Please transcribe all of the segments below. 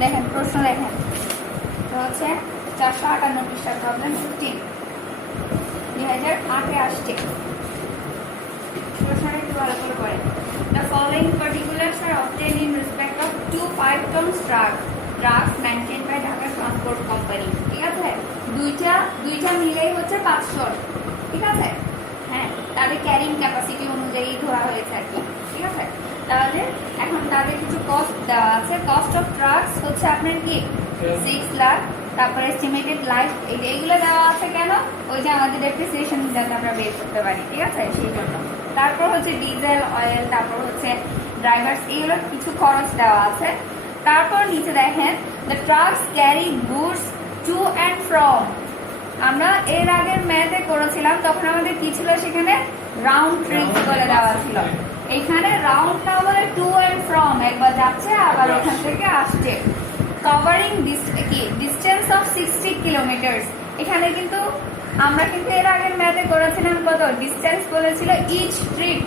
দেখেন প্রশ্ন দেখেন, তো হচ্ছে 458 পৃষ্ঠার প্রবলেম 15 2008 আসছে। প্রশ্নটা একটু ভালো করে পড়েন। The following particulars are obtained in respect of 2 5-ton trucks maintained by Dhaka Transport Company. ঠিক আছে, দুইটা মিলেই হচ্ছে 5 টন। ঠিক আছে, হ্যাঁ, তাদের ক্যারিং ক্যাপাসিটি অনুযায়ী ধরা হয়েছে আর কি। ঠিক আছে, তাহলে এখন তাদের কিছু কস্ট দেওয়া আছে। কস্ট অফ ট্রাকস হচ্ছে আপনার কি 6 লাখ, তারপরে এস্টিমেটেড লাইফ এইগুলো দেওয়া আছে কেন, ওই যে আমাদের ডেপ্রিসিয়েশন যাতে আমরা বের করতে পারি। ঠিক আছে, সেই জন্য। তারপর হচ্ছে ডিজেল, অয়েল, তারপর হচ্ছে ড্রাইভার্স, এইগুলো কিছু খরচ দেওয়া আছে। তারপর নিচে দেখেন the trucks carry goods to and from. আমরা এর আগের ম্যাথে করেছিলাম, তখন আমাদের কি ছিল, সেখানে রাউন্ড ট্রিপ বলে দেওয়া ছিল। এখানে রাউন্ড না বলে টু অ্যান্ড ফ্রম, একবার যাচ্ছে আবার ওখান থেকে আসছে। Covering distance of 60 kilometre. এখানে কিন্তু আমরা কিন্তু এর আগের ম্যাথে করেছিলাম কত ডিস্টেন্স বলেছিল ইচ ট্রিপ,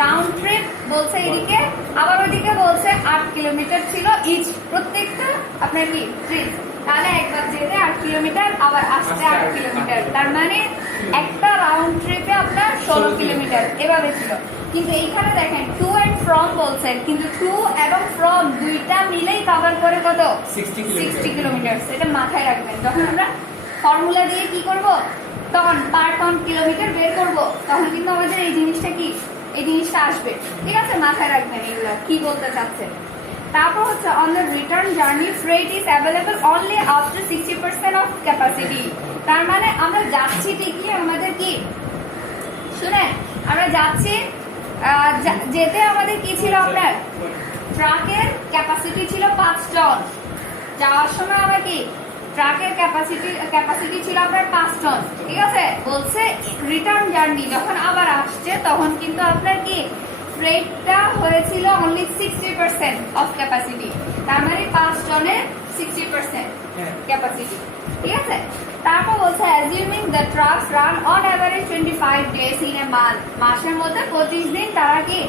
রাউন্ড ট্রিপ বলছে এদিকে, আবার ওইদিকে বলছে 8 কিলোমিটার ছিল ইচ, প্রত্যেকটা আপনার কি ট্রিপ। তাহলে একবার যেতে 8 কিলোমিটার, আবার আসতে 8 কিলোমিটার, তার মানে একটা রাউন্ড ট্রিপে আপনার 16 কিলোমিটার এভাবে ছিল। কিন্তু এইখানে দেখেন টু অ্যান্ড ফ্রম বলছেন, কিন্তু টু এবং ফ্রম দুইটা মিলেই কভার করে কত 60 কিলোমিটার। এটা মাথায় রাখবেন, যখন আমরা ফর্মুলা দিয়ে কি করব, তখন পার টন কিলোমিটার বের করব, তখন কিন্তু আমাদের এই জিনিসটা আসবে। ঠিক আছে, মাথায় রাখবেন এগুলা কি বলতে চাচ্ছেন। তারপর হচ্ছে on the return journey freight is available only up to 60% of capacity. তার মানে আমরা যাচ্ছি ঠিকই, আমাদের কি শুনে আমরা যাচ্ছি, যেতে আমাদের কি ছিল, আপনার ট্রাকের ক্যাপাসিটি ছিল 5 টন। যাওয়ার সময় আমার কি ট্রাকের ক্যাপাসিটি ছিল আপনার 5 টন। ঠিক আছে, বলছে রিটার্ন জার্নি যখন আবার আসছে, তখন কিন্তু আপনার কি ফ্রেটটা হয়েছিল অনলি 60% অফ ক্যাপাসিটি। তার মানে 5 টনের 60% ক্যাপাসিটি। ঠিক আছে, তারপর বলছে assuming the trucks run on average 25 days in a month. মাসের মধ্যে 25 দিন তারা কি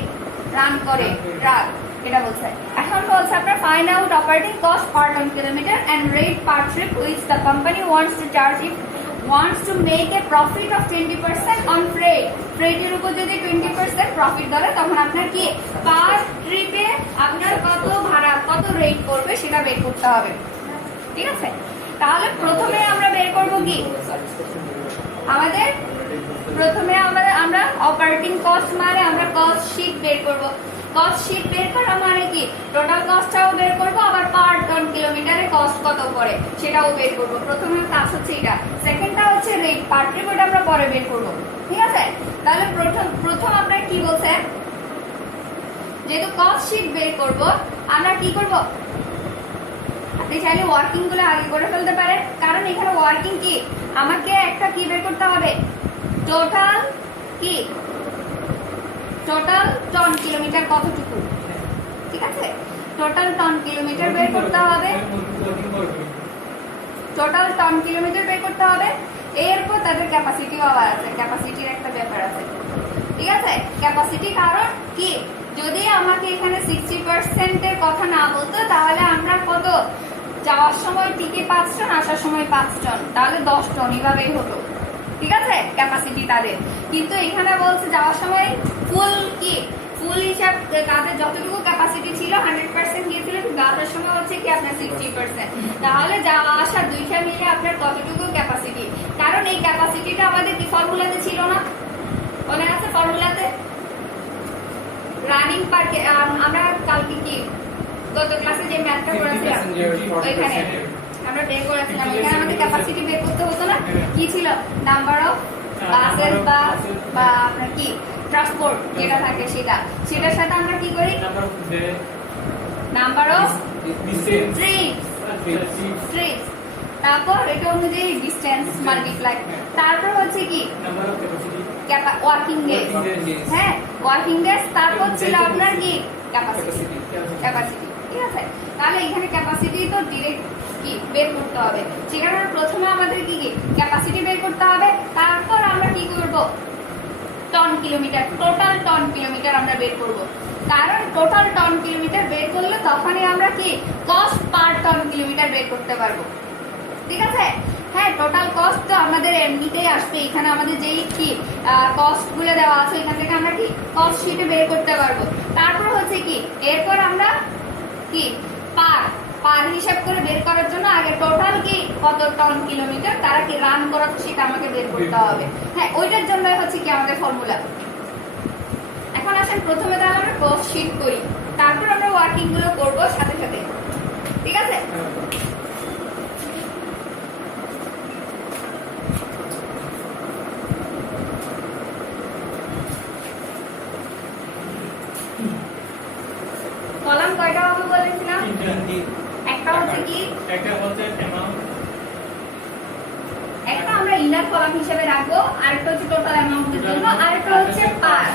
রান করে ট্রাক, এটা বলছে। এখন বলছে আপনার find out operating cost per tonne kilometre and rate per trip which the company wants to charge if wants to make a profit of 20% on freight. ফ্রেটের উপর যদি 20% প্রফিট ধরে, তখন আপনার কি পার ট্রিপে আপনার কত ভাড়া, কত রেট করবে সেটা বের করতে হবে। ঠিক আছে, তাহলে প্রথমে আমরা বের করব কি, আমাদের প্রথমে আমরা অপারেটিং কস্ট মানে আমরা কস্ট শীট বের করব। কস্ট শীট বের করা মানে কি টোটাল কস্টটাও বের করব, আবার পার টন কিলোমিটারে কস্ট কত পড়ে সেটাও বের করব। প্রথমে কাজ হচ্ছে এটা, সেকেন্ডটা হচ্ছে রেট পার ট্রিপ, ওটা আমরা পরে বের করব। ঠিক আছে, তাহলে প্রথম আপনার কি বলছে, যেহেতু কস্ট শীট বের করব, আমরা কি করব, আপনি চাইলে ওয়ার্কিং গুলো আগে করে ফেলতে পারেন, কারণ এখানে ওয়ার্কিং কি আমাকে একটা কি বের করতে হবে, টোটাল কি টোটাল টন কিলোমিটার কতটুকু। ঠিক আছে, টোটাল টন কিলোমিটার বের করতে হবে, টোটাল টন কিলোমিটার বের করতে হবে। এরপর তাদের ক্যাপাসিটিও আবার আছে, ক্যাপাসিটির একটা ব্যাপার আছে। ঠিক আছে, ক্যাপাসিটি কারণ কি যদি আমাকে এখানে 60% এর কথা না বলতো, তাহলে আমরা কত যাওয়ার সময় টিকে 5 টন, আসার সময় 5 টন, তাহলে 10 টন এভাবেই হতো। ঠিক আছে, ক্যাপাসিটি তাদের। কিন্তু এখানে বলছে যাওয়ার সময় ফুল হিসাব, তাদের যতটুকু ক্যাপাসিটি ছিল 100% গিয়েছিল, কিন্তু আসার সময় হচ্ছে কি আপনার 60%। তাহলে যাওয়া আসা দুইটা মিলে আপনার কতটুকু ক্যাপাসিটি, কারণ এই ক্যাপাসিটিটা আমাদের কি ফর্মুলাতে ছিল না, মনে আছে ফর্মুলাতে রানিং পার, আমরা কালকে কি গত ক্লাসে যে ম্যাথটা করেছিলাম ওইখানে আমরা বের করেছিলাম, এখানে আমাদের ক্যাপাসিটি বের করতে হতো না, কি ছিল নাম্বার অফ বাসেস বা আপনার কি ট্রান্সপোর্ট যেটা থাকে সেটার সাথে আমরা কি করি নাম্বার অফ ট্রিপস, তারপর এটা অনুযায়ী ডিস্টেন্স মাল্টিপ্লাই, তারপর হচ্ছে কি ওয়ার্কিং ডেজ, হ্যাঁ ওয়ার্কিং ডেজ, তারপর ছিল আপনার কি ক্যাপাসিটি। ঠিক আছে, তাহলে এখানে ক্যাপাসিটি তো ডিরেক্ট কি বের করতে হবে, সেখানে প্রথমে আমাদের কি ক্যাপাসিটি বের করতে হবে, তারপর আমরা কি করব tonne kilometre, total tonne kilometre আমরা বের করব। কারণ টোটাল টন কিলোমিটার বের করলে তখনই আমরা কি কস্ট পার টন কিলোমিটার বের করতে পারবো। ঠিক আছে, হ্যাঁ টোটাল কস্ট তো আমাদের এমনিতেই আসবে, এখানে আমাদের যেই কি কস্ট গুলো দেওয়া আছে এখান থেকে আমরা কি কস্ট শিটে বের করতে পারবো। তারপর হচ্ছে কি এরপর আমরা কি পার হিসাব করে বের করার জন্য আগে টোটাল কি কত টন কিলোমিটার তারা কি রান করাচ্ছে সেটা আমাকে বের করতে হবে। হ্যাঁ ওইটার জন্য হচ্ছে কি আমাদের ফর্মুলা। এখন আসেন প্রথমে তাহলে আমরা কস্ট শিট করি, তারপর আমরা ওয়ার্কিং গুলো করবো সাথে সাথে। ঠিক আছে, কলাম কয়টা হবে বলেছিলাম? একটা হচ্ছে কি একটা আমরা ইনার কলাম হিসেবে রাখবো, আরেকটা হচ্ছে টোটাল অ্যামাউন্টের জন্য, আরেকটা হচ্ছে পার।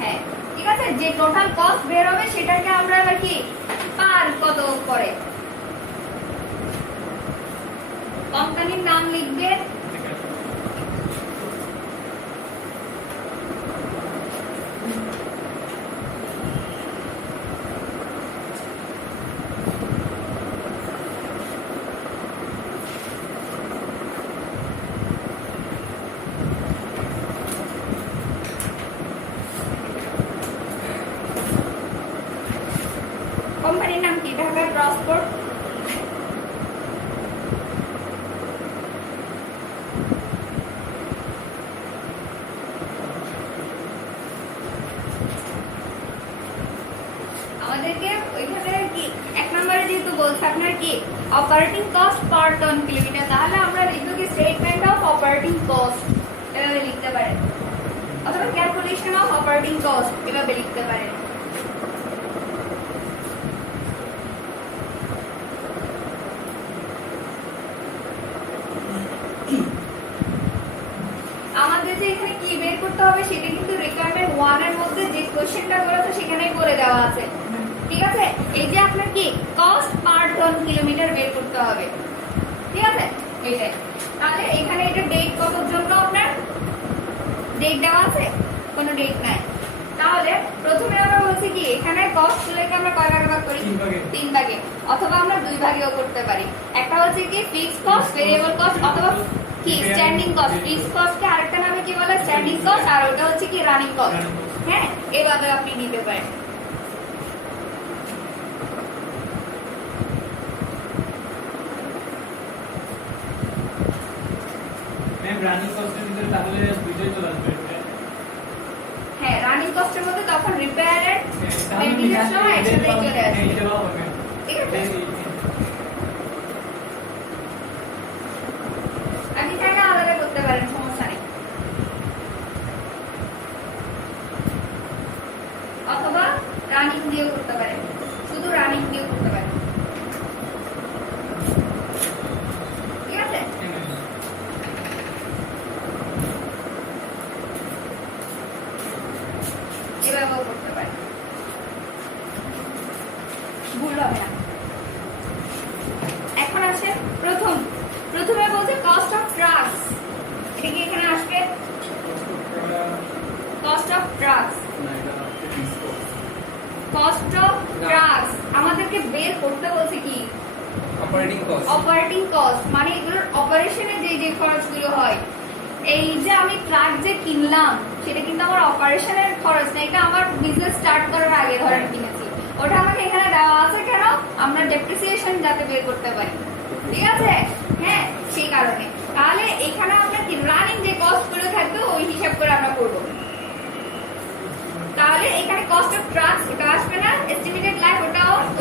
হ্যাঁ ঠিক আছে, যে টোটাল কস্ট বের হবে সেটাকে আমরা আবার কি পার কত করে কোম্পানির নাম লিখবে, কোম্পানির নাম কি ঢাকা ট্রান্সপোর্ট। আমাদেরকে ওইখানে কি এক নম্বরে যেহেতু বলছে আপনার কি operating cost per tonne kilometre, তাহলে আমরা লিখবো কি স্টেটমেন্ট অফ অপারেটিং কস্ট এভাবে লিখতে পারেন, অথবা ক্যালকুলেশন অফ অপারেটিং কস্ট এভাবে লিখতে পারেন। আমাদের যে এখানে কি বের করতে হবে সেটা কিন্তু রিকোয়ারমেন্ট 1 এর মধ্যে যে কোশ্চেনটা করেছে সেখানেই করে দেওয়া আছে। ঠিক আছে, এই যে আপনার কি কস্ট পার টন কিলোমিটার বের করতে হবে। ঠিক আছে, এইটাই। তাহলে এখানে এটা ডেট কতর জন্য আপনার ডেট দেওয়া আছে? কোনো ডেট নাই। তাহলে প্রথমে আমরা বলছি কি এখানে কস্ট গুলোকে আমরা কয় ভাগে ভাগ করি? 3 ভাগে, অথবা আমরা 2 ভাগেও করতে পারি। একটা হচ্ছে কি ফিক্সড কস্ট, ভেরিয়েবল কস্ট, অথবা কি স্ট্যান্ডিং কস্ট। ফিক্সড কস্টকে আরেকটা নামে কি বলে? স্ট্যান্ডিং কস্ট, আর ওটা হচ্ছে কি রানিং কস্ট। হ্যাঁ এভাবে আপনি নিতে পারেন। রানিং কস্টের ভিতরে তাহলে দুইটাই চলে আসবে। হ্যাঁ রানিং কস্টের মধ্যে তখন রিপেয়ার এর মেইনটেনেন্স সময় একসাথে চলে আসবে। ঠিক আছে, আপনি চাইলে আলাদা করতে পারেন, সমস্যা নেই, অথবা রানিং দিয়েও করতে পারেন, শুধু রানিং দিয়েও করতে পারেন। ঠিক আছে, এভাবেও করতে পারেন, ভুল হবে না। এখন আসে প্রথমে বলছে কস্ট অফ ট্রাকস, এটা কি এখানে আসবে? Cost of trucks, cost of trucks আমাদেরকে বের করতে বলছে কি অপারেটিং কস্ট, মানে এগুলোর অপারেশনে যে খরচগুলো হয়। এই যে আমি ট্রাক যে কিনলাম সেটা কিন্তু আমার অপারেশনের খরচ না, এটা আমার বিজনেস স্টার্ট করার আগে ধরেন কিনেছি, ওটা আমাকে এখানে দেওয়া আছে কেন? আমরা ডেপ্রিসিয়েশন যাতে বের করতে পারি। ঠিক আছে, হ্যাঁ সেই কারণে। তাহলে এখানে আমরা কি রানিং যে কস্ট গুলো থাকবে ওই হিসাব করে আমরা করব। তাহলে এখানে কস্ট অফ ট্রাকস ওটা আসবে না, এস্টিমেটেড লাইফ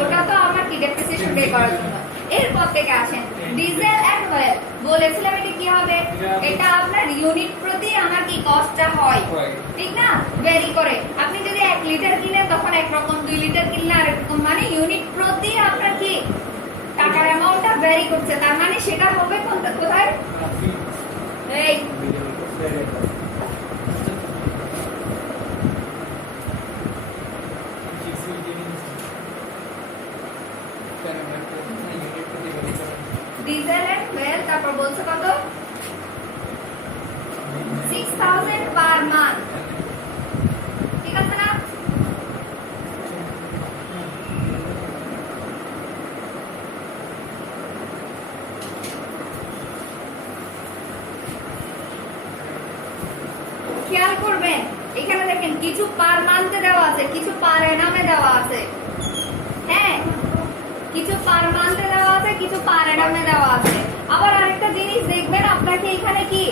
ওটা তো আমার কি ডেপ্রিসিয়েশন বের করার জন্য। এরপর থেকে আসেন ডিজেল এন্ড অয়েল, বলেছিলাম এটা কি হবে? এটা আপনার ইউনিট প্রতি আমার কি কস্টটা হয়, ঠিক না? ভ্যারি করে। আপনি যদি 1 লিটার কিনেন তখন একরকম, 2 লিটার কিনলে আরেকরকম, মানে ইউনিট প্রতি আপনার কি টাকার অ্যামাউন্টটা ভ্যারি করছে, তার মানে সেটা হবে কোথায়? এই ডিজেল এন্ড ফুয়েল, তারপর বলছে কত? 6000 পার মান্থ। ঠিক আছে না? দেখেন কিছু পার মান্থে দেওয়া আছে, কিছু পার অ্যানামে দেওয়া আছে। হ্যাঁ, কিছু পার মান্থে দেওয়া আছে, কিছু পার অ্যানামে দেওয়া আছে। আবার আরেকটা জিনিস দেখবেন, আপনাকে এখানে কি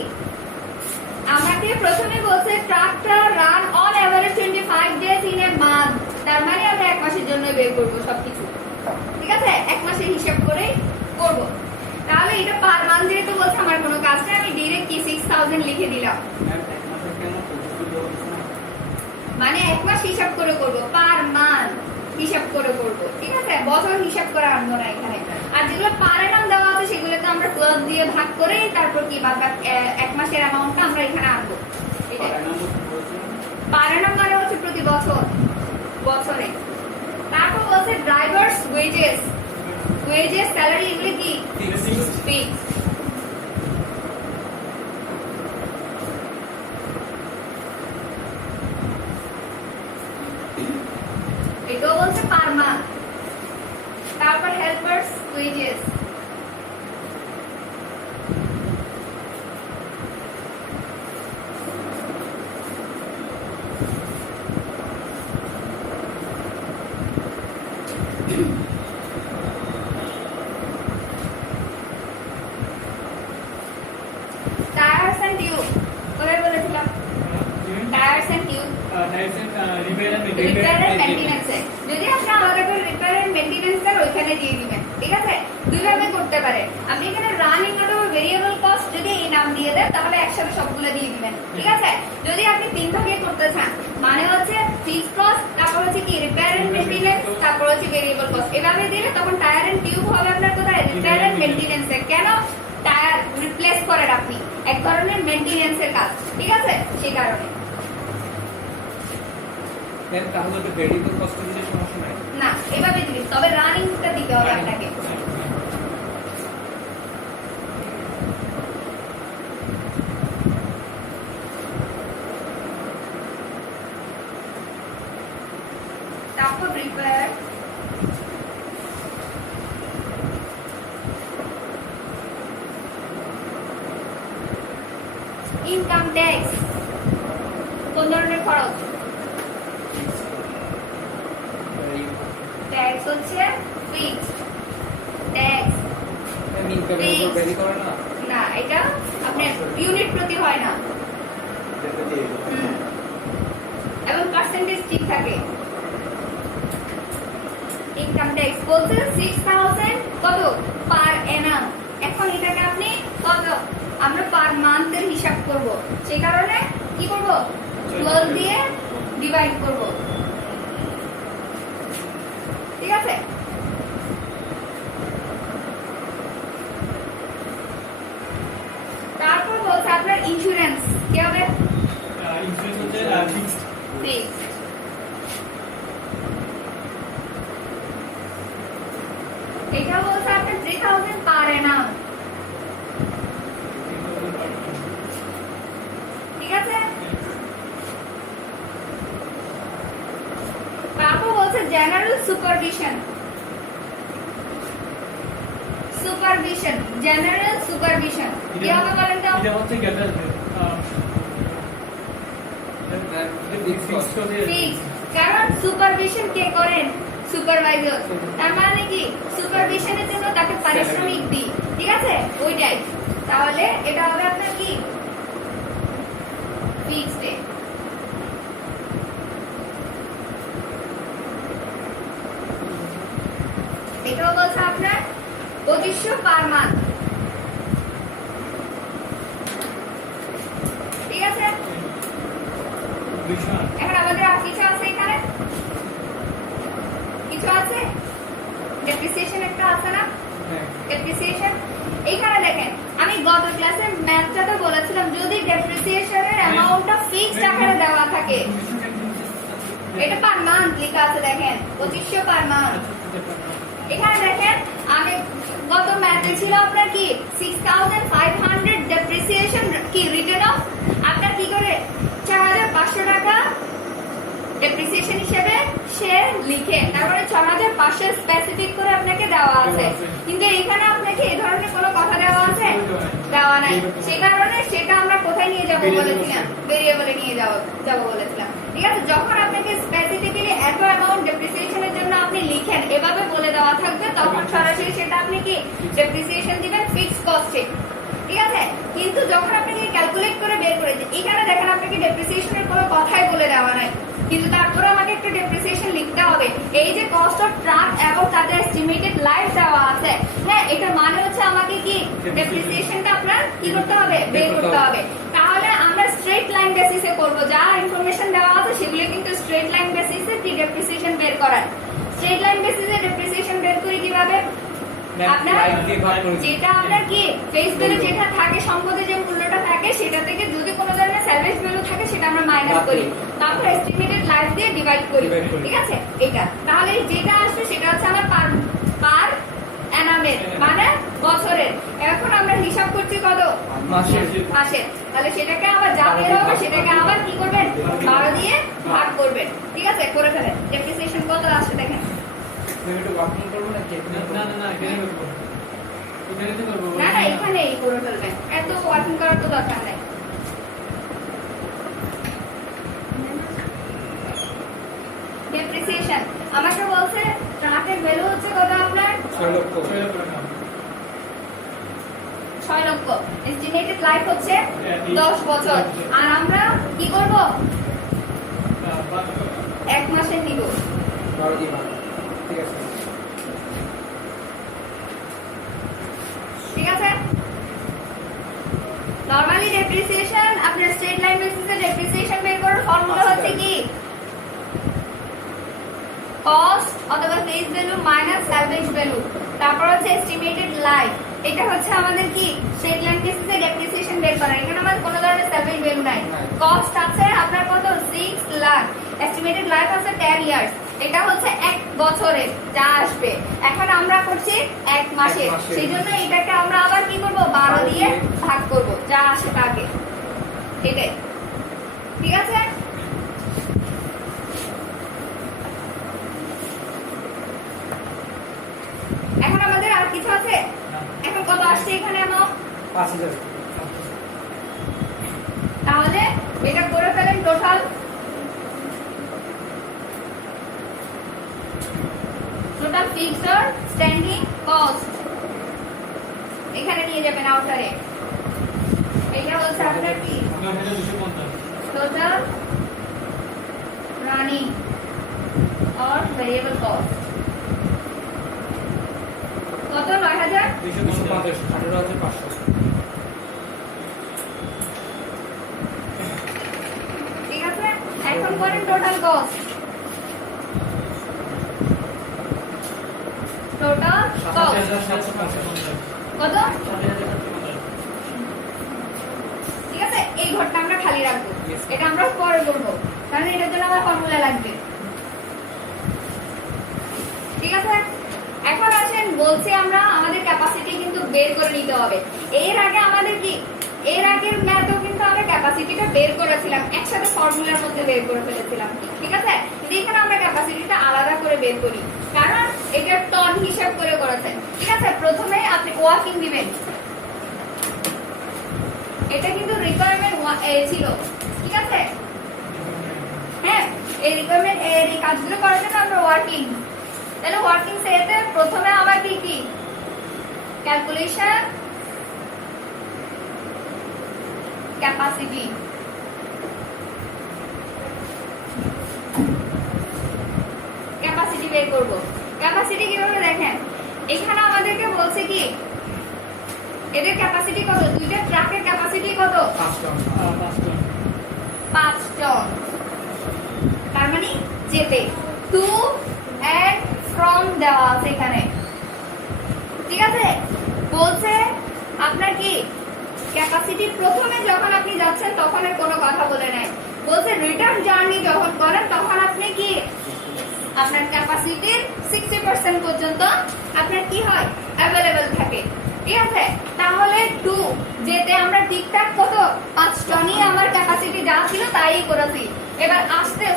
আমাকে প্রথমে বলছে ট্রাকটা run on average 25 days in a month. তার মানে আমরা এক মাসের জন্য বের করব সবকিছু, ঠিক আছে? এক মাসের হিসাব করে করব। তাহলে এটা পার মান্থ যেহেতু বলছে, আমার কোনো কাজ নেই, আমি ডিরেক্ট কি 6000 লিখে দিলাম। মানে এক মাস হিসাব করে করব, পার মান্থ হিসাব করে করব, ঠিক আছে? বছর হিসাব করে আনবো না এখানে। আর যেগুলো পার অ্যানাম দেওয়া আছে সেগুলোকে আমরা 12 দিয়ে ভাগ করে তারপর কি বাদ এক মাসের অ্যামাউন্টটা আমরা এখানে আনবো। পার অ্যানাম মানে হচ্ছে প্রতি বছর, বছরে। তারপর বলছে ড্রাইভার্স ওয়েজেস, ওয়েজেস স্যালারি এগুলো কি ফিক্সড। এটাও বলছে পার মান্থ। তারপর helpers wages, tyres and tube, কোথায় বলেছিলাম? Tyres and tube repair and maintenance. যদি আপনি আলাদা করে রিপেয়ার এন্ড মেইনটেনেন্স এর ওইখানে দিয়ে দিবেন, ঠিক আছে? দুই ভাবে করতে পারে। আপনি এখানে রানিং অথবা ভেরিয়েবল কস্ট যদি এই নাম দিয়ে দেন তাহলে একসাথে সবগুলো দিয়ে দিবেন, ঠিক আছে? যদি আপনি তিন ভাগে করতে চান, মানে হচ্ছে ফিক্সড কস্ট, তারপর হচ্ছে কি রিপেয়ার এন্ড মেইনটেনেন্স, তারপর হচ্ছে ভেরিয়েবল কস্ট, এভাবে দিলে তখন টায়ার এন্ড টিউব হবে আপনার কোথায়? রিপেয়ার এন্ড মেইনটেনেন্স এ। কেন? টায়ার রিপ্লেস করেন আপনি, এক ধরনের মেইনটেনেন্স এর কাজ, ঠিক আছে? সেই কারণে তাহলে তো ভেরিয়েবল কস্ট দিলে সমস্যা নাই না, এভাবে দিবি, তবে রানিংটা দিতে হবে আপনাকে। তারপর রিপেয়ার, ইনকাম ট্যাক্স, কোন ধরনের খরচ? ট্যাক্স হচ্ছে ফিক্সড ট্যাক্স। ইনকামের উপর ভ্যারি করে না, না, এটা আপনার ইউনিট প্রতি হয় না, এবং পার্সেন্টেজ ঠিক থাকে। ইনকাম ট্যাক্স বলতে 6000 কত পার অ্যানাম। এখন এটাকে আপনি কত, আমরা পার মান্থের হিসাব করব, সেই কারণে কি করব? 12 দিয়ে ডিভাইড করব, ঠিক আছে? তারপর বলছে আপনার ইন্স্যুরেন্স কি হবে? ইন্স্যুরেন্স হচ্ছে ফিক্সড। ফিক্সড। এটা বলছে আপনার 3000 পার অ্যানাম, ঠিক আছে? তারপর বলছে general supervision, supervision, general supervision কি হবে বলেন তো? এটা হচ্ছে গ্যাটার ফিক্সড, কারণ সুপারভিশন কে করেন? সুপারভাইজার। তার মানে কি সুপারভিশনের জন্য তাকে পারিশ্রমিক দিই, ঠিক আছে? ওইটাই। তাহলে এটা হবে আপনার কি ফিক্সড। এটাও বলছে আপনার 2500 পার মান্থ, ঠিক আছে? এখন আমাদের আর কিছু আছে এখানে? কিছু আছে? ডেপ্রিসিয়েশন একটা আছে না? ডেপ্রিসিয়েশন এইখানে দেখেন, আমি গত ক্লাসে ম্যাথটাতে বলেছিলাম যদি ডেপ্রিসিয়েশনের অ্যামাউন্টটা ফিক্সড আকারে দেওয়া থাকে, এটা পার মান্থ লেখা আছে দেখেন, 2500 পার মান্থ। এখানে দেখেন আমি গত ম্যাথে ছিল আপনার কি 6500 ডেপ্রিসিয়েশন কি রিটার্ন অফ, আপনার কি করে 4500 টাকা ডেপ্রিসিয়েশন হিসেবে সে লিখে, তারপরে 6500 স্পেসিফিক করে আপনাকে দেওয়া আছে, কিন্তু এখানে আপনাকে এই ধরনের কোনো কথা দেওয়া আছে দেওয়া নাই। সে কারণে সেটা আমরা কোথায় নিয়ে যাব বলেছিলাম, ভেরিয়েবলে নিয়ে যাব বলেছিলাম। ঠিক আছে, যখন আপনাকে স্পেসিফিক্যালি এত অ্যামাউন্ট ডেপ্রিসিয়েশনের জন্য আপনি লিখেন, এভাবে বলে দেওয়া থাকবে, তখন সরাসরি সেটা আপনি কি ডেপ্রিসিয়েশন দিবেন ফিক্সড কস্টে। ঠিক আছে, কিন্তু যখন আপনাকে ক্যালকুলেট করে বের করে এখানে দেখেন আপনাকে ডেপ্রিসিয়েশনের কোনো কথাই বলে দেওয়া নাই, কিন্তু তারপরে আমাকে একটা ডেপ্রিসিয়েশন লিখতে হবে। এই যে কস্ট অফ ট্রাক এবং তাদের এস্টিমেটেড লাইফ দেওয়া আছে, হ্যাঁ, এটা মানে হচ্ছে আমাকে কি ডেপ্রিসিয়েশনটা আপনার কি করতে হবে, বের করতে হবে। তাহলে আমরা স্ট্রেট লাইন বেসিসে করব, যা ইনফরমেশন দেওয়া আছে সেগুলো কিন্তু স্ট্রেট লাইন বেসিসে কি ডেপ্রিসিয়েশন বের করার। স্ট্রেট লাইন বেসিসে ডেপ্রিসিয়েশন বের করি কিভাবে, আপনার যেটা আপনার কি ফেস ভ্যালু যেটা থাকে, সম্পদের যে মূল্যটা থাকে সেটা থেকে যদি কোনো ধরনের স্যালভেজ ভ্যালু থাকে সেটা আমরা মাইনাস করি, তারপর এস্টিমেটেড লাইফ দিয়ে ডিভাইড করি। ঠিক আছে, এটা তাহলে যেটা আসবে সেটা হচ্ছে আমার পার অ্যানামের মানে বছরের। এখন আমরা হিসাব করছি কত, মাসের। তাহলে সেটাকে আবার যা বের হবে সেটাকে আবার কি করবেন, 12 দিয়ে ভাগ করবেন। ঠিক আছে, করে ফেলেন। ডেপ্রিসিয়েশন কত আসছে দেখেন। না এখানেই করে ফেলবেন, এত ওয়ার্কিং করার তো দরকার নেই। ডেপ্রিসিয়েশন আমাকে বলছে ট্রাকের ভ্যালু হচ্ছে কত আপনার 6 লক্ষ, এস্টিমেটেড লাইফ হচ্ছে 10 বছর, আর আমরা কি করব 1 মাসের নিব। ঠিক আছে, নরমালি ডেপ্রিসিয়েশন আপনার স্ট্রেট লাইন বেসিসে ডেপ্রিসিয়েশন বের করার ফর্মুলা হচ্ছে কি কস্ট অথবা face value minus salvage value, তারপর হচ্ছে এস্টিমেটেড লাইফ। এটা হচ্ছে আমাদের কি স্ট্রেট লাইন বেসিসে ডেপ্রিসিয়েশন বের করা। এখানে আমাদের কোনো ধরনের স্যালভেজ ভ্যালু নাই। কস্ট আছে আপনার কত 6 লাখ, এস্টিমেটেড লাইফ আছে 10 ইয়ার্স, এটা হচ্ছে 1 বছরে যা আসবে। এখন আমরা করছি 1 মাসে, সেই জন্য এটাকে আমরা আবার কি করব 12 দিয়ে ভাগ করব যা আসে তাকে। এটাই ঠিক আছে। এখন আমাদের আর কিছু আছে, এখন কত আসছে এখানে আমার 5000। তাহলে এটা করে ফেলেন টোটাল ফিক্সড আর স্ট্যান্ডিং কস্ট এখানে নিয়ে যাবেন আউটারে। এটা হচ্ছে আপনার কি টোটাল রানিং और वेरिएबल कॉस्ट কত 9000 18,500। ঠিক আছে, এখন করেন টোটাল কস্ট। টোটাল কস্ট কত, ঠিক আছে। এই ঘরটা আমরা খালি রাখবো, এটা আমরা পরে করবো, কারণ এটার জন্য আমার ফর্মুলা লাগবে। ঠিক আছে, এখন আসেন বলছি আমরা আমাদের ক্যাপাসিটি কিন্তু বের করে নিতে হবে। এর আগে আমাদের কি এর আগের ম্যাথও কিন্তু আমরা ক্যাপাসিটিটা বের করেছিলাম, একসাথে ফর্মুলার মধ্যে বের করে ফেলেছিলাম। ঠিক আছে, এখানে আমরা ক্যাপাসিটিটা আলাদা করে বের করি, কারণ এটা টন হিসাব করে করেছেন। ঠিক আছে, প্রথমে আপনি ওয়ার্কিং দিবেন, এটা কিন্তু রিকোয়ারমেন্ট ছিল। ঠিক আছে, হ্যাঁ, এই রিকোয়ারমেন্ট এই কাজগুলো করার জন্য আমরা ওয়ার্কিং, তাহলে ওয়ার্কিং সেটে প্রথমে আবার কি কি ক্যালকুলেশন ক্যাপাসিটি, ক্যাপাসিটি বের করব। ক্যাপাসিটি কিভাবে দেখেন, এখানে আমাদেরকে বলছে কি এদের ক্যাপাসিটি কত, দুইটা ট্রাকের ক্যাপাসিটি কত 5 টন, তার মানে যেতে টু এন্ড ফ্রম দেওয়া আছে এখানে। ঠিক আছে, বলছে আপনার কি ক্যাপাসিটি প্রথমে যখন আপনি যাচ্ছেন তখন এর কোনো কথা বলে নাই, বলছে রিটার্ন জার্নি যখন করেন তখন আপনি কি আপনার ক্যাপাসিটির 60% পর্যন্ত আপনার কি হয় অ্যাভেলেবল থাকে। ঠিক আছে, তাহলে টু যেতে আমরা ঠিকঠাক কত 5 টনই আমার ক্যাপাসিটি যা ছিল তাই করেছি। এবার আসতে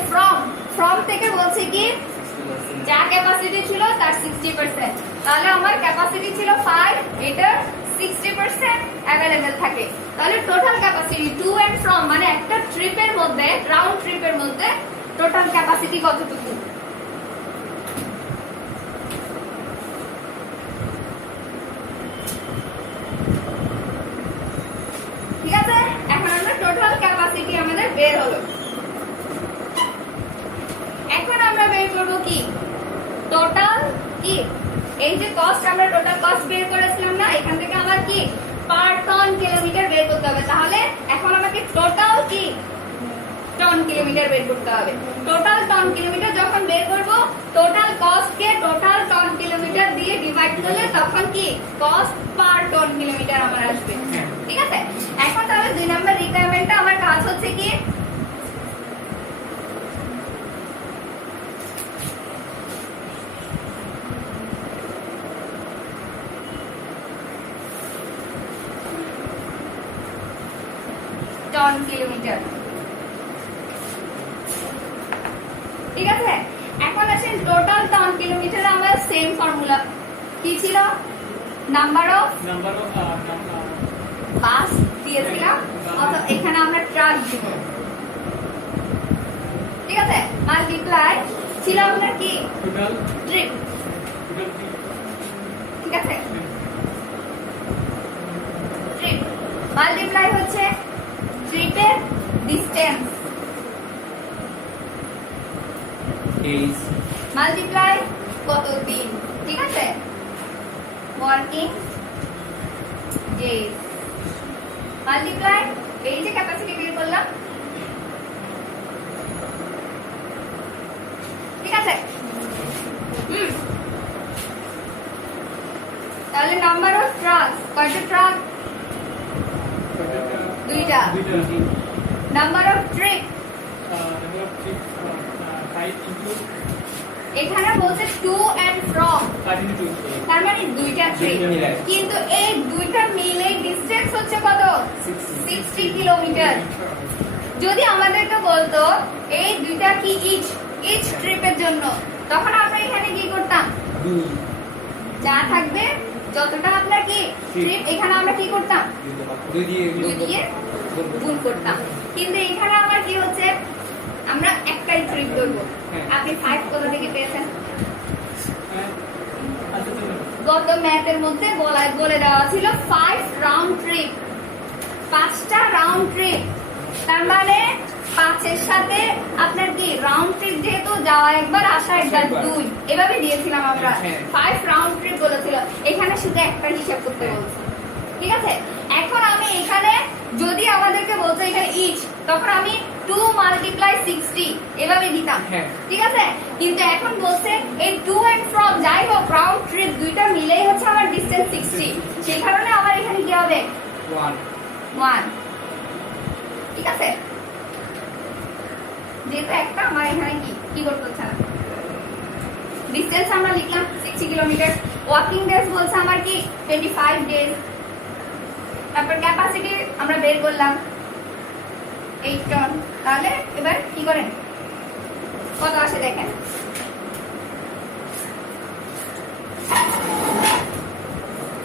ফ্রম থেকে বলছে কি যা ক্যাপাসিটি ছিল তার 60%। তাহলে আমার ক্যাপাসিটি ছিল 5, এটার 60% অ্যাভেলেবেল থাকে। তাহলে total capacity to and from মানে একটা ট্রিপের মধ্যে, রাউন্ড ট্রিপের মধ্যে টোটাল ক্যাপাসিটি কতটুকু? ঠিক আছে, এখন আমরা টোটাল ক্যাপাসিটি আমাদের বের হলো। এখন আমরা বের করব কি? টোটাল কি? এই যে কস্ট, আমরা টোটাল কস্ট বের করেছিলাম না, এখান থেকে আমার কি পার টন কিলোমিটার বের করতে হবে। তাহলে এখন আমাকে টোটাল কি টন কিলোমিটার বের করতে হবে। টোটাল টন কিলোমিটার যখন বের করব, টোটাল কস্ট কে টোটাল টন কিলোমিটার দিয়ে ডিভাইড করলে তখন কি কস্ট পার টন কিলোমিটার আমার আসবে। ঠিক আছে, এখন তাহলে 2 নাম্বার রিকোয়ারমেন্টটা আমার কাজ হচ্ছে কি টন কিলোমিটার। ঠিক আছে, এখন আসেন টোটাল টন কিলোমিটার আমার সেম ফর্মুলা কি ছিল? নাম্বার অফ বাস দিয়েছিলাম, অথবা এখানে আমরা ট্রাক দিব। ঠিক আছে, মাল্টিপ্লাই ছিল আপনার কি টোটাল ট্রিপ। ঠিক আছে, ট্রিপ মাল্টিপ্লাই হচ্ছে ট্রিপের ডিসটেন্স, ডেজ মাল্টিপ্লাই কত দিন। ঠিক আছে, ওয়ার্কিং ডেজ মাল্টিপ্লাই এই যে ক্যাপাসিটি বের করলাম। ঠিক আছে, তাহলে নাম্বার অফ ট্রাক, কয়টা ট্রাক? দুইটা। নাম্বার অফ ট্রিপ, এখানে বলছে টু এন্ড ফ্রম, তার মানে দুইটা ট্রিপ, কিন্তু এই দুইটা মিলে ডিসটেন্স হচ্ছে কত? 60 কিলোমিটার। যদি আমাদেরকে বলতো এই দুইটা কি ইচ ট্রিপের জন্য, তখন আমরা এখানে কি করতাম? যা থাকবে যতটা আপনার কি ট্রিপ, এখানে আমরা কি করতাম? 2 দিয়ে গুণ করতাম। কিন্তু এখানে আমার কি হচ্ছে, আমরা একটাই ট্রিপ ধরবো। আপনি 5 কোথা থেকে পেয়েছেন? গত ম্যাথের মধ্যে বলে দেওয়া ছিল 5 রাউন্ড ট্রিপ, 5টা রাউন্ড ট্রিপ। তার মানে 5 এর সাথে আপনার কি রাউন্ড ট্রিপ, যেহেতু যাওয়া একবার আসা একবার 2, এভাবে দিয়েছিলাম আমরা। 5 রাউন্ড ট্রিপ বলেছিল, এখানে শুধু একটা হিসাব করতে বলছে। ঠিক আছে, এখন আমি এখানে যদি আমাদেরকে বলতো এখানে ইচ, তখন আমি 2 মাল্টিপ্লাই 60 এভাবে দিতাম। ঠিক আছে, কিন্তু এখন বলছে এই টু এন্ড ফ্রম যাই হোক রাউন্ড ট্রিপ দুইটা মিলেই হচ্ছে আমার ডিসটেন্স 60, সেই কারণে আমার এখানে কি হবে? 1। ঠিক আছে, যেহেতু একটা আমার এখানে কি করতে হচ্ছে না, ডিসটেন্স আমরা লিখলাম 60 কিলোমিটার। ওয়ার্কিং ডেজ বলছে আমার কি 25 ডেজ। তারপর ক্যাপাসিটি আমরা বের করলাম 8 টন। তাহলে এবার কি করেন, কত আসে দেখেন।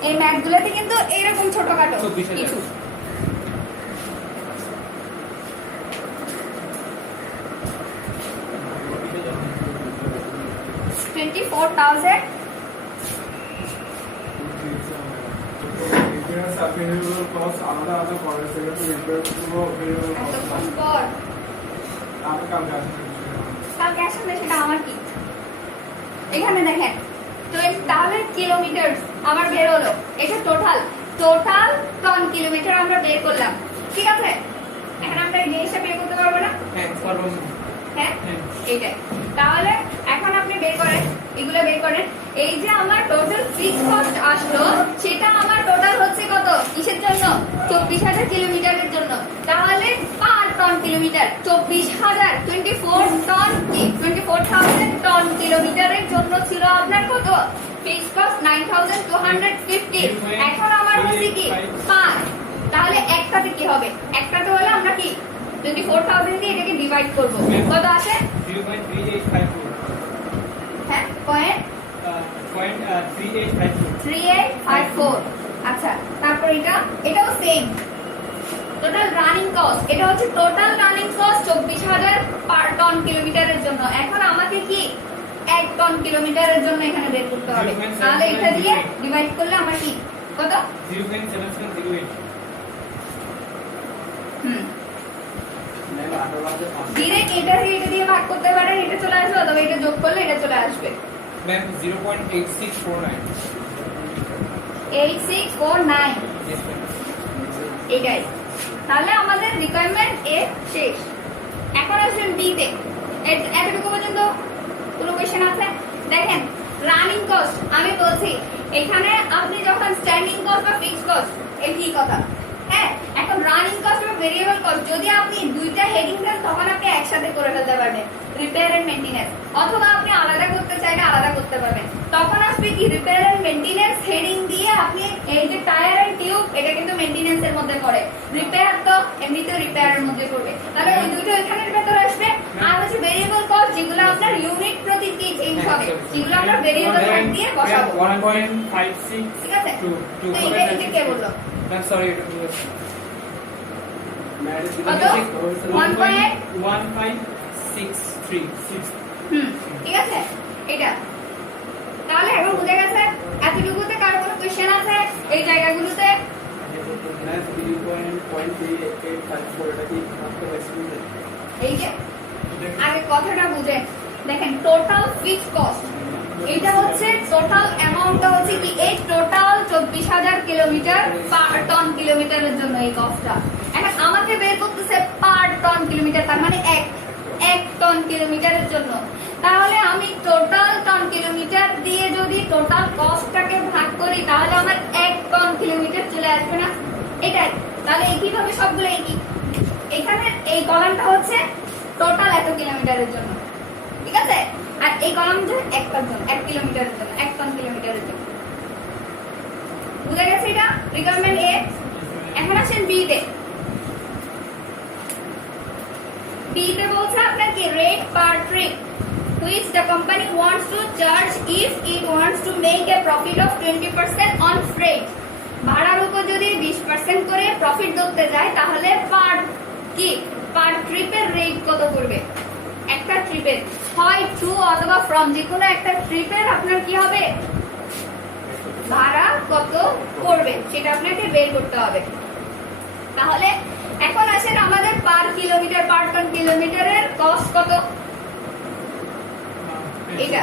এই ম্যাথগুলোতে কিন্তু এরকম ছোটখাটো কিছু। 24,000 কালকে আসলে সেটা আমার কি, এখানে দেখেন তাহলে কিলোমিটার আমার বের হলো, এটা টোটাল টন কিলোমিটার আমরা বের করলাম। ঠিক আছে, এখন আমরা এই জিনিসটা বের করতে পারবো না? হ্যাঁ, এইটাই। তাহলে এখন আপনি বের করেন, এগুলো বের করেন। এই যে আমার টোটাল ফিক্সড কস্ট আসলো, সেটা আমার টোটাল হচ্ছে কত? কিসের জন্য? 24,000 কিলোমিটারের জন্য। তাহলে পার টন কিলোমিটার 24,000, 24 টন কি 24,000 টন কিলোমিটারের জন্য ছিল আপনার কত? Fixed cost 9,250। এখন আমার হচ্ছে কি পার, তাহলে একটাতে কি হবে? একটাতে হলে আমরা কি 24,000 দিয়ে এটাকে ডিভাইড করব, কত আসে? 0.3854। হ্যাঁ 3854। আচ্ছা, তারপর এটাও সেম। টোটাল রানিং কস্ট, এটা হচ্ছে টোটাল রানিং কস্ট 24,000 পার টন কিলোমিটারের জন্য। এখন আমাকে কি 1 টন কিলোমিটারের জন্য এখানে বের করতে হবে, তাহলে এটা দিয়ে ডিভাইড করলে আমার কি কত? 0.7708। ডিরেক্ট এটা দিয়ে ভাগ করতে পারেন, এটা চলে আসবে, অথবা এটা যোগ করলে এটা চলে আসবে। ম্যাম 0.8649। 8649। Yes, ma'am. এটাই। তাহলে আমাদের রিকোয়ারমেন্ট এ শেষ। এখন আসবেন বি তে। এতটুকু পর্যন্ত কোনো কোশ্চেন আছে? দেখেন, রানিং কস্ট আমি বলছি, এখানে আপনি যখন স্ট্যান্ডিং কস্ট বা ফিক্সড কস্ট একই কথা। হ্যাঁ, এখন রানিং কস্ট এবং ভেরিয়েবল কস্ট যদি আপনি দুইটা হেডিং দেন তখন আপনি একসাথে করে ফেলতে পারবেন, রিপেয়ার এন্ড মেইনটেনেন্স, অথবা আপনি আলাদা করতে চাইলে আলাদা করতে পারবেন। তখন আসবে কি রিপেয়ার এন্ড মেইনটেনেন্স হেডিং দিয়ে আপনি এই যে টায়ার এন্ড টিউব, এটা কিন্তু মেইনটেনেন্স এর মধ্যে পড়ে, রিপেয়ার তো এমনিতেও রিপেয়ারের মধ্যে পড়বে, তাহলে ওই দুটো এখানের ভেতরে আসবে। আর হচ্ছে ভেরিয়েবল কস্ট, যেগুলো আপনার ইউনিট প্রতি কি চেঞ্জ হবে, যেগুলো আমরা ভেরিয়েবল কস্ট দিয়ে বসাবো। 1.56 ঠিক আছে, to তো এটা কে বললো? ম্যাম সরি, এটা কত? 1.1563 ঠিক আছে, এটা তাহলে এখন বুঝে গেছে। এতটুকুতে কারো কোনো কোশ্চেন আছে এই জায়গাগুলোতে? এই যে আগে কথাটা বুঝে দেখেন, টোটাল ফিক্সড কস্ট, এটা হচ্ছে টোটাল অ্যামাউন্টটা হচ্ছে কি, এই টোটাল 24,000 কিলোমিটার পার টন কিলোমিটারের জন্য এই কস্টটা। এখন আমাকে বের করতেছে পার টন কিলোমিটার, তার মানে এক টন কিলোমিটারের জন্য। তাহলে আমি টোটাল টন কিলোমিটার দিয়ে যদি টোটাল কস্টটাকে ভাগ করি, তাহলে আমার 1 টন কিলোমিটার চলে আসবে না? এটাই। তাহলে একইভাবে সবগুলো একই। এখানে এই কলামটা হচ্ছে টোটাল এত কিলোমিটারের জন্য, ঠিক আছে, আর এই কলামটা 1 কিলোমিটারের জন্য, 1 টন কিলোমিটারের জন্য। বুঝে গেছে এটা রিকোয়ারমেন্ট এ। এখন আসেন বি তে। বি তে বলছে আপনার কি rate per trip which the company wants to charge if it wants to make a profit of 20% on freight. ভাড়ার উপর যদি 20% করে প্রফিট ধরতে যায়, তাহলে পার ট্রিপের রেট কত করবে? একটা ট্রিপের হয় টু অথবা ফ্রম, যে কোনো একটা ট্রিপের আপনার কি হবে, ভাড়া কত করবে সেটা আপনাকে বের করতে হবে। তাহলে এখন আসেন আমাদের পার কিলোমিটার, পার টন কিলোমিটারের কস্ট কত? এটা।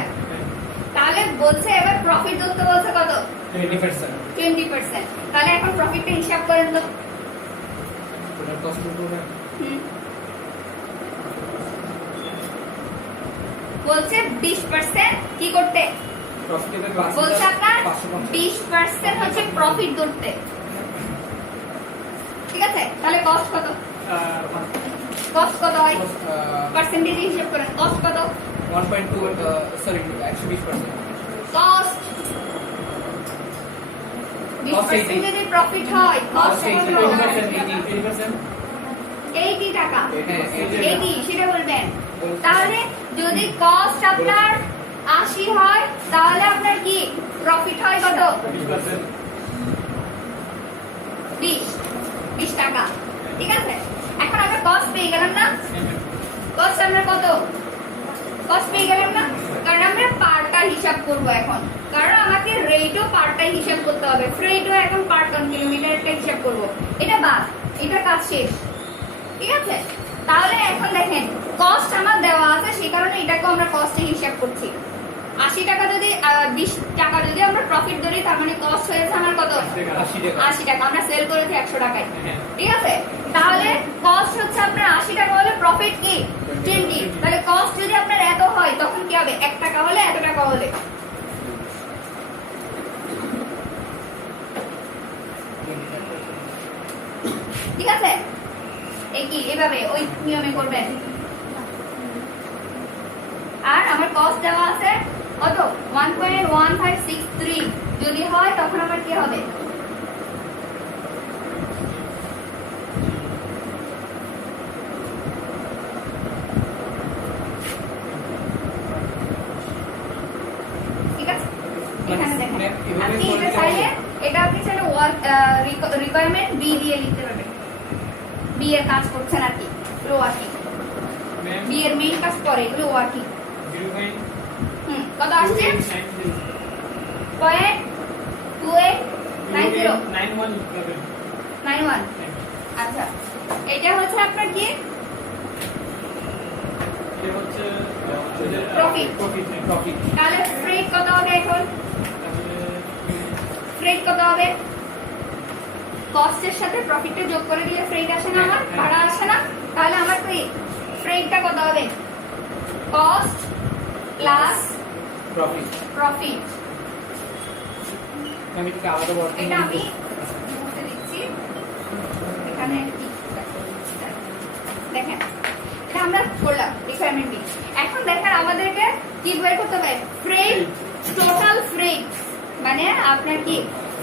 তাহলে বলছে এবার প্রফিট ধরতে বলছে কত? 20%। তাহলে এখন প্রফিটটা হিসাব করেন তো। বলছে 20% কি করতে, বলছে আপনার 20% হচ্ছে প্রফিট ধরতে, ঠিক আছে। তাহলে কস্ট কত? কস্ট কত হয় পার্সেন্টেজ হিসাব করেন, কস্ট কত? 1.2 সরি actually 20%. কস্ট 20% যদি প্রফিট হয়, কস্ট কত? 80 টাকা। 80 সেটা বলবেন। তাহলে যদি কস্ট আপনার 80 হয়, তাহলে আপনার কি প্রফিট হয় কত? 20 টাকা, ঠিক আছে। এখন আমরা কস্ট পেয়ে গেলাম না? কস্ট আমরা কত কস্ট পেয়ে গেলাম না? কারণ আমরা পারটা হিসাব করব এখন, কারণ আমাকে রেটও পারটাই হিসাব করতে হবে, ফ্রেটও এখন পার টন কিলোমিটারটা হিসাব করব। এটা বাদ, এটা কাজ শেষ, ঠিক আছে। তাহলে এখন দেখেন কস্ট আমার দেওয়া আছে, সেই কারণে এটাকে আমরা কস্টে হিসাব করছি। 80 টাকা যদি 20 টাকা যদি আমরা প্রফিট ধরি, তার মানে কস্ট হয়েছে আমার কত? 80 টাকা। আমরা সেল করেছি 100 টাকায়, ঠিক আছে। তাহলে কস্ট হচ্ছে আপনার 80 টাকা হলে প্রফিট কি 20। তাহলে কস্ট যদি আপনার এত হয়, তখন কি হবে? 1 টাকা হলে এত টাকা হলে, ঠিক আছে। এই কি এভাবে ওই নিয়মে করবেন। আর আমার কস্ট দেওয়া আছে কত? 1.1563 যদি হয়, তখন আমার কি হবে? এভাবে আপনি করলে এটা কি চাইলে হবে? এটা আপনি চাইলে ওয়ার্ক রিকোয়ারমেন্ট বি দিয়ে লিখতে পারবেন। বি এর কাজ করছেন আর কি, এগুলো ওয়ার্কিং। ম্যাম বি এর মেইন কাজ করে, এগুলো ওয়ার্কিং। 0.2890 কত আসছে? 0.2890 91 লিখতে 91। আচ্ছা, এটা হচ্ছে আপনার কি এটা হচ্ছে Profit. প্রফিট তাহলে ফ্রেট কত হবে এখন? ফ্রেট কত হবে? কস্টের সাথে প্রফিটটা যোগ করে দিলে ফ্রেট আসে না আমার, হ্যাঁ। ভাড়া আসে না? তাহলে আমার কি ফ্রেটটা কত হবে? Cost plus profit profit. আমি কি আলাদা বলতে এটা আমি মুছে দিচ্ছি। এখানে দেখেন, এটা আমরা করলাম রিকোয়ারমেন্ট বি। এখন দেখেন আমাদেরকে কি বের করতে হবে? ফ্রেট, টোটাল ফ্রেট মানে আপনার কি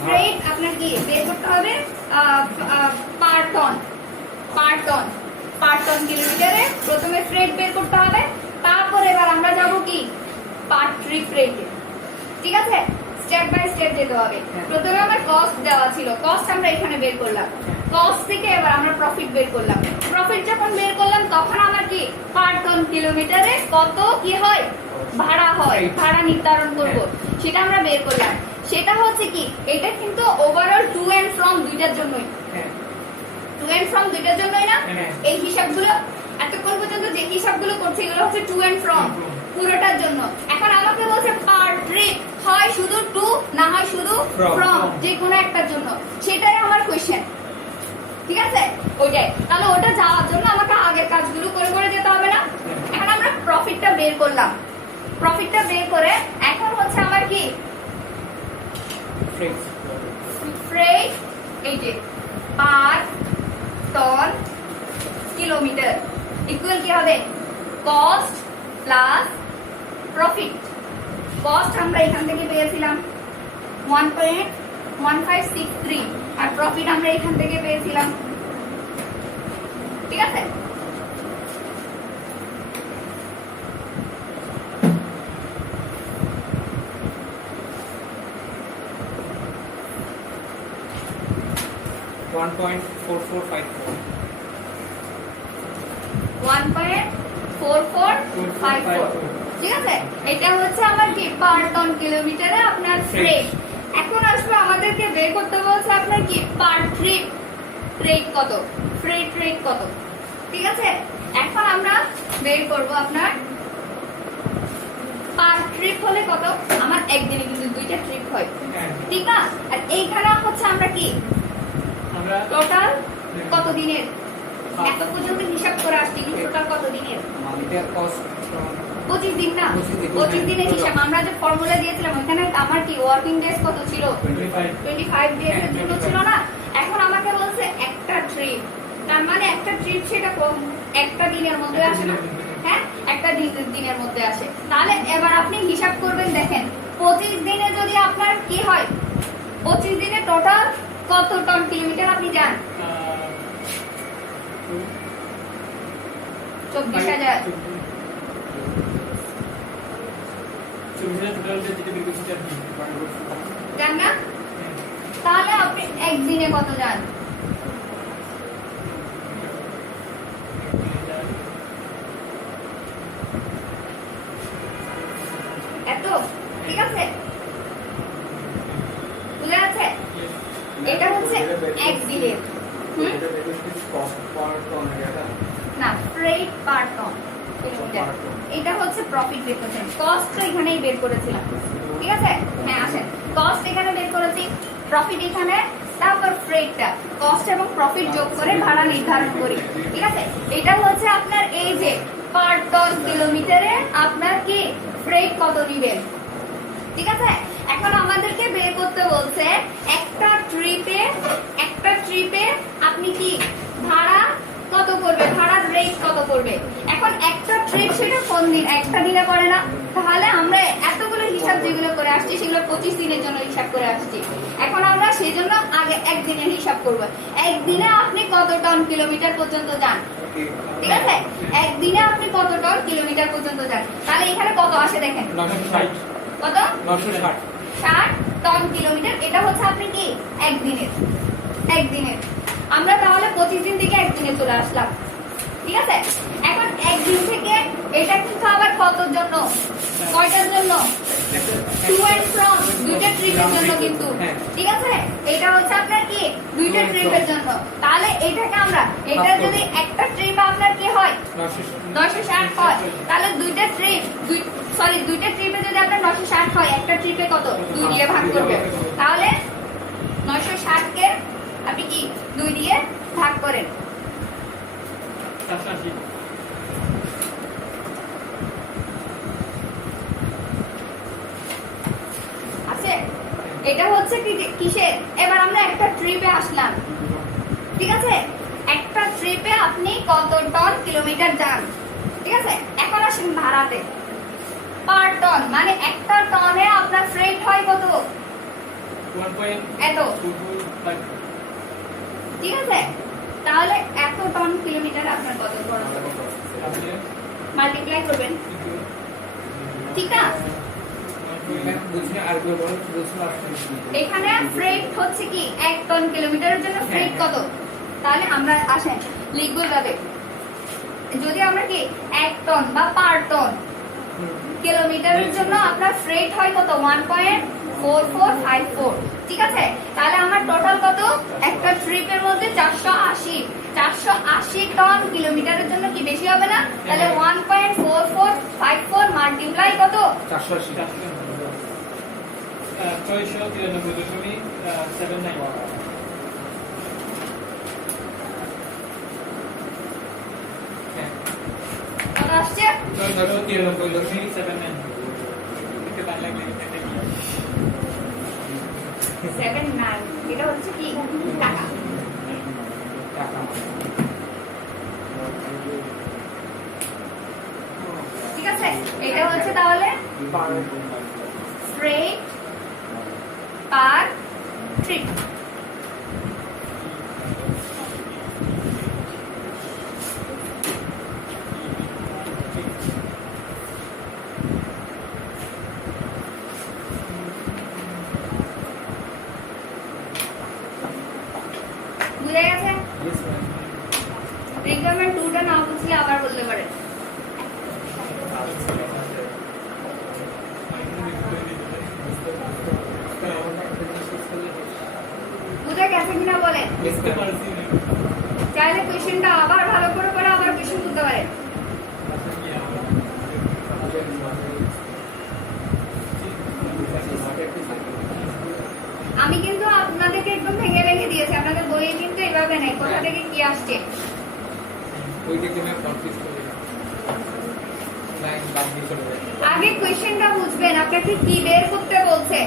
ফ্রেট আপনার কি বের করতে হবে পার টন, পার টন, পার টন কিলোমিটারে প্রথমে ফ্রেট বের করতে হবে। তারপর এবার আমরা যাব কি পার ট্রিপ রেটে। ঠিক আছে, স্টেপ বাই স্টেপ যেতে হবে। প্রথমে আমার কস্ট দেওয়া ছিল, কস্ট আমরা এখানে বের করলাম। কস্ট থেকে এবার আমরা প্রফিট বের করলাম। প্রফিট যখন বের করলাম তখন আমার কি পার টন কিলোমিটারে কত কি হয় ভাড়া হয়, ভাড়া নির্ধারণ করব, সেটা আমরা বের করলাম। সেটা হচ্ছে কি এটা কিন্তু ওভারঅল টু এন্ড ফ্রম দুইটার জন্যই, হ্যাঁ টু এন্ড ফ্রম দুইটার জন্যই না? হ্যাঁ। এই হিসাবগুলো এতক্ষণ পর্যন্ত যে হিসাবগুলো করছি এগুলো হচ্ছে টু এন্ড ফ্রম পুরোটার জন্য। এখন আমাকে বলছে পার ট্রিপ, হয় শুধু টু না হয় শুধু From. ফ্রম, যে কোনো একটার জন্য। সেটাই আমার কোশ্চেন। ঠিক আছে, ওইটাই। তাহলে ওটা যাওয়ার জন্য আমাকে আগের কাজগুলো করে করে যেতে হবে না? এখন আমরা প্রফিটটা বের করলাম। প্রফিটটা বের করে এখন হচ্ছে আমার কি ফ্রেট ফ্রেট, এই যে পার টন কিলোমিটার ইকুয়াল কি হবে? Cost plus profit. কস্ট আমরা এখান থেকে পেয়েছিলাম 1.1563 আর প্রফিট আমরা এখান থেকে পেয়েছিলাম। ঠিক আছে, 1.4454 1.4454। ঠিক আছে, এটা হচ্ছে আমার কি পার টন কিলোমিটারে আপনার ফ্রেট। এখন আসবে আমাদেরকে বের করতে বলছে আপনার কি পার ট্রিপ রেট কত, ফ্রেট রেট কত। ঠিক আছে, এখন আমরা বের করব আপনার পার ট্রিপ হলে কত। আমার একদিনে কিন্তু দুইটা ট্রিপ হয়, ঠিক না? আর এইখানে হচ্ছে আমরা কি আমরা টোটাল কত দিনের এত পর্যন্ত হিসাব করে আসছি, টোটাল কত দিনের? এটা কস্ট 25 দিন না? 25 দিন। 25 দিনের হিসাব আমরা যে ফর্মুলা দিয়েছিলাম ওখানে আমার কি ওয়ার্কিং ডেজ কত ছিল? 25 ডেজ এর জন্য ছিল না? এখন আমাকে বলছে একটা ট্রিপ, তার মানে একটা ট্রিপ সেটা একটা দিনের মধ্যে আসে না? হ্যাঁ, একটা দিনের মধ্যে আসে। তাহলে এবার আপনি হিসাব করবেন, দেখেন 25 দিনে যদি আপনার কি হয়, 25 দিনে টোটাল কত টন কিলোমিটার আপনি যান? 24,000। যান না? তাহলে আপনি একদিনে কত যান? এত? ঠিক আছে, বুঝা যাচ্ছে? এটা হচ্ছে একদিনের। না, ফ্রেট পার টন কিলোমিটার। এটা হচ্ছে প্রফিট বের করেছেন, কস্ট তো এখানেই বের করেছিলাম। ঠিক আছে, হ্যাঁ আসেন, কস্ট এখানে বের করেছি, প্রফিট এখানে, তারপর ফ্রেটটা কস্ট এবং প্রফিট যোগ করে ভাড়া নির্ধারণ করি। ঠিক আছে, এটা হচ্ছে আপনার এই যে পার টন কিলোমিটারে আপনার কি ফ্রেট কত দিবেন। ঠিক আছে, এখন আমাদেরকে বের করতে বলছে একটা ট্রিপে আপনি কি ভাড়া কত করবে, ভাড়ার রেট কত করবে। এখন একটা ট্রিপ সেটা কোন দিন, একটা দিনে করে না? তাহলে আমরা এতগুলো হিসাব যেগুলো করে আসছি সেগুলো 25 দিনের জন্য হিসাব করে আসছি। এখন আমরা সেই জন্য আগে একদিনের হিসাব করবো। একদিনে আপনি কত টন কিলোমিটার পর্যন্ত যান? ঠিক আছে, একদিনে আপনি কত টন কিলোমিটার পর্যন্ত যান। তাহলে এখানে কত আসে দেখেন, 960 কত? 960 60 টন কিলোমিটার। এটা হচ্ছে আপনি কি একদিনের। আমরা তাহলে 25 দিন থেকে একদিনে চলে আসলাম, ঠিক আছে। এখন একদিন থেকে এটা কিন্তু আবার কতর জন্য, কয়টার জন্য, টু এন্ড ফ্রম, দুইটা ট্রিপের জন্য কিন্তু, ঠিক আছে। এটা হচ্ছে আপনার কি দুইটা ট্রিপের জন্য। তাহলে এটাকে আমরা, এটা যদি একটা ট্রিপ আপনার কি হয় 960 হয়, তাহলে দুইটা ট্রিপে যদি আপনার 960 হয়, একটা ট্রিপে কত 2 দিয়ে ভাগ করবে। তাহলে 960 কে আপনি কি 2 দিয়ে ভাগ করেন, 780 আছে। এটা হচ্ছে কি কিসের, এবার আমরা একটা ট্রিপে আসলাম, ঠিক আছে। একটা ট্রিপে আপনি কত টন কিলোমিটার যান, ঠিক আছে। এখন আসেন ভাড়াতে, পার টন, মানে একটা টনে আপনার ফ্রেট হয় কত, 1.225 এত, ঠিক আছে। তাহলে এত টন কিলোমিটার আপনার কত খরচ হবে, মাল্টিপ্লাই করবেন, ঠিক না। এখানে ফ্রেট হচ্ছে কি 1 টন কিলোমিটারের জন্য ফ্রেট কত, তাহলে আমরা আসেন লিখবো ভাবে, যদি আমরা কি 1 টন বা পার টন কিলোমিটারের জন্য আপনার ফ্রেট হয় কত 1.4454, ঠিক আছে। তাহলে আমার টোটাল কত, একটা ট্রিপের মধ্যে 480 টন কিলোমিটারের জন্য কি বেশি হবে না, তাহলে 1.4454 মাল্টিপ্লাই কত 480 693.79 কত আসছে, 693.79 এটা বাংলা লিখে দিতে 79, এটা হচ্ছে কি টাকা, ঠিক আছে। এটা হচ্ছে তাহলে ফ্রেট পার ট্রিপ। বুঝে গেছে। রিকোয়ারমেন্ট 2টা না বুঝলে আবার বলতে পারেন। বুঝে গেছে কিনা বলেন, বুঝতে পারছি না চাইলে কোয়েশ্চেনটা আবার ভালো করে করে আবার কোয়েশ্চেন করতে পারেন। আমি কিন্তু আপনাদেরকে একদম ভেঙে ভেঙে দিয়েছি, আপনাদের বইয়ে কিন্তু এভাবে নেই কোথা থেকে কি আসছে। আগে কোয়েশ্চেনটা বুঝবেন, আপনাকে কি বের করতে বলছে।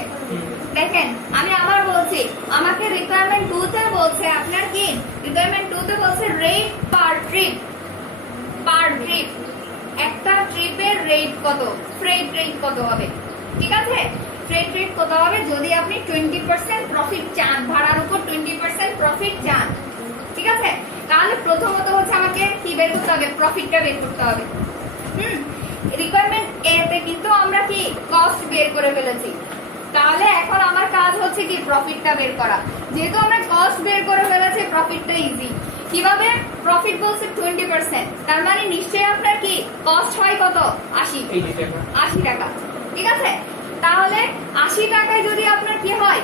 দেখেন আমি আবার বলছি, আমাকে রিকোয়ারমেন্ট 2 তে বলছে আপনার কি, রিকোয়ারমেন্ট 2 তে বলছে রেট পার ট্রিপ, একটা ট্রিপের রেট কত, ফ্রেট রেট কত হবে, ঠিক আছে। ফ্রেট রেট কত হবে যদি আপনি 20% প্রফিট চান, ভাড়ার উপর 20% প্রফিট চান, ঠিক আছে। তাহলে প্রথমত হচ্ছে আমাকে কি বের করতে হবে, প্রফিটটা বের করতে হবে। রিকোয়ারমেন্ট এ তে কিন্তু আমরা কি কস্ট বের করে ফেলেছি, তাহলে এখন আমার কাজ হচ্ছে কি প্রফিটটা বের করা। যেহেতু আমরা কস্ট বের করে ফেলেছি, প্রফিটটা ইজি। কিভাবে, প্রফিট বলছে 20%, তার মানে নিশ্চয়ই আপনার কি কস্ট হয় কত 80 টাকা, ঠিক আছে। তাহলে 80 টাকায় যদি আপনার কি হয়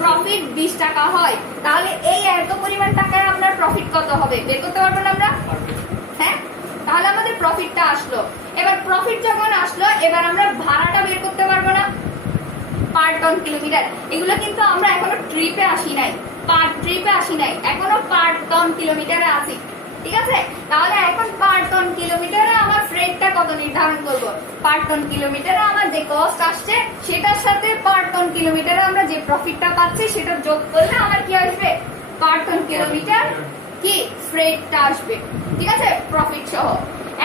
প্রফিট 20 টাকা হয়, তাহলে এই এত পরিমাণ টাকায় আপনার প্রফিট কত হবে বের করতে পারবেন আমরা, হ্যাঁ। তাহলে আমাদের প্রফিটটা আসলো। এবার প্রফিট যখন আসলো, এবার আমরা ভাড়াটা বের করতে পারবো না, পার টন কিলোমিটার। এগুলো কিন্তু আমরা এখনো ট্রিপে আসি নাই, পার ট্রিপে আসি নাই, এখনো পার টন কিলোমিটারে আছি, ঠিক আছে। তাহলে এখন পার টন কিলোমিটারে আমার ফ্রেটটা কত নির্ধারণ করব, পার টন কিলোমিটারে আমার যে কস্ট আসছে সেটার সাথে পার টন কিলোমিটারে আমরা যে প্রফিটটা পাচ্ছি সেটা যোগ করলে আমার কি আসবে, পার টন কিলোমিটার কি ফ্রেটটা আসবে, ঠিক আছে, প্রফিট সহ।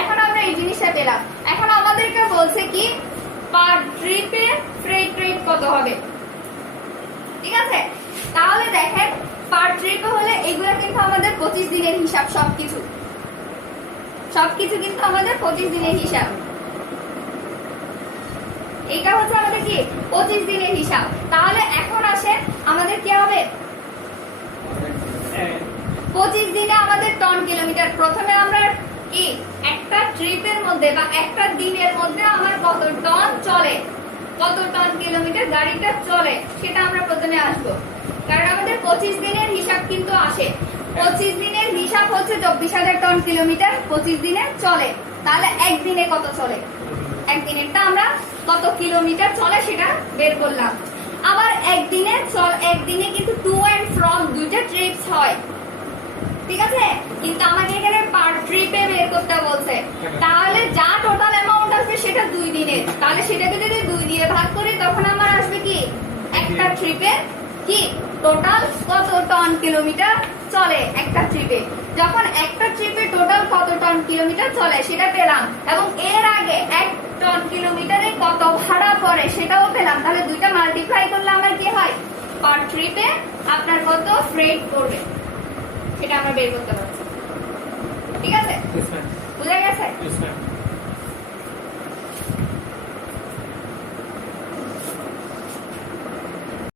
এখন আমরা এই জিনিসটা পেলাম। এখন আমাদেরকে বলছে কি পার ট্রিপে ফ্রেট রেট কত হবে, ঠিক আছে। তাহলে দেখেন পার ট্রিপে হলে এগুলো কিন্তু আমাদের 25 দিনের হিসাব, সবকিছু কিন্তু আমাদের 25 দিনের হিসাব। এটা হচ্ছে আমাদের কি 25 দিনের হিসাব। তাহলে এখন আসেন আমাদের কি হবে 25 দিনে আমাদের টন কিলোমিটার। প্রথমে আমরা কি একটা ট্রিপের মধ্যে বা একটা দিনের মধ্যে আমার কত টন চলে, কত টন কিলোমিটার গাড়িটা চলে সেটা আমরা প্রথমে আসবো, কারণ আমাদের 25 দিনের হিসাব কিন্তু আসে। 25 দিনের হিসাব হচ্ছে 24,000 টন কিলোমিটার 25 দিনে চলে। তাহলে একদিনে কত চলে, একদিনেরটা আমরা কত কিলোমিটার চলে সেটা বের করলাম। আবার একদিনে কিন্তু টু এন্ড ফ্রম দুইটা ট্রিপস হয়, ঠিক আছে, কিন্তু আমাকে এখানে পার ট্রিপে বের করতে বলছে। তাহলে যা টোটাল অ্যামাউন্ট আসবে সেটা 2 দিনের, তাহলে সেটাকে যদি 2 দিয়ে ভাগ করি তখন আমার আসবে কি একটা ট্রিপে কি টোটাল কত টন কিলোমিটার চলে একটা ট্রিপে। যখন একটা ট্রিপে টোটাল কত টন কিলোমিটার চলে সেটা পেলাম, এবং এর আগে 1 টন কিলোমিটারে কত ভাড়া পড়ে সেটাও পেলাম। তাহলে দুইটা মাল্টিপ্লাই করলে আমার কি হয়, পার ট্রিপে আপনার কত ফ্রেট পড়বে সেটা আমরা বের করতে পারছি। ঠিক আছে, Yes, ma'am. বুঝা গেছে? Yes, ma'am.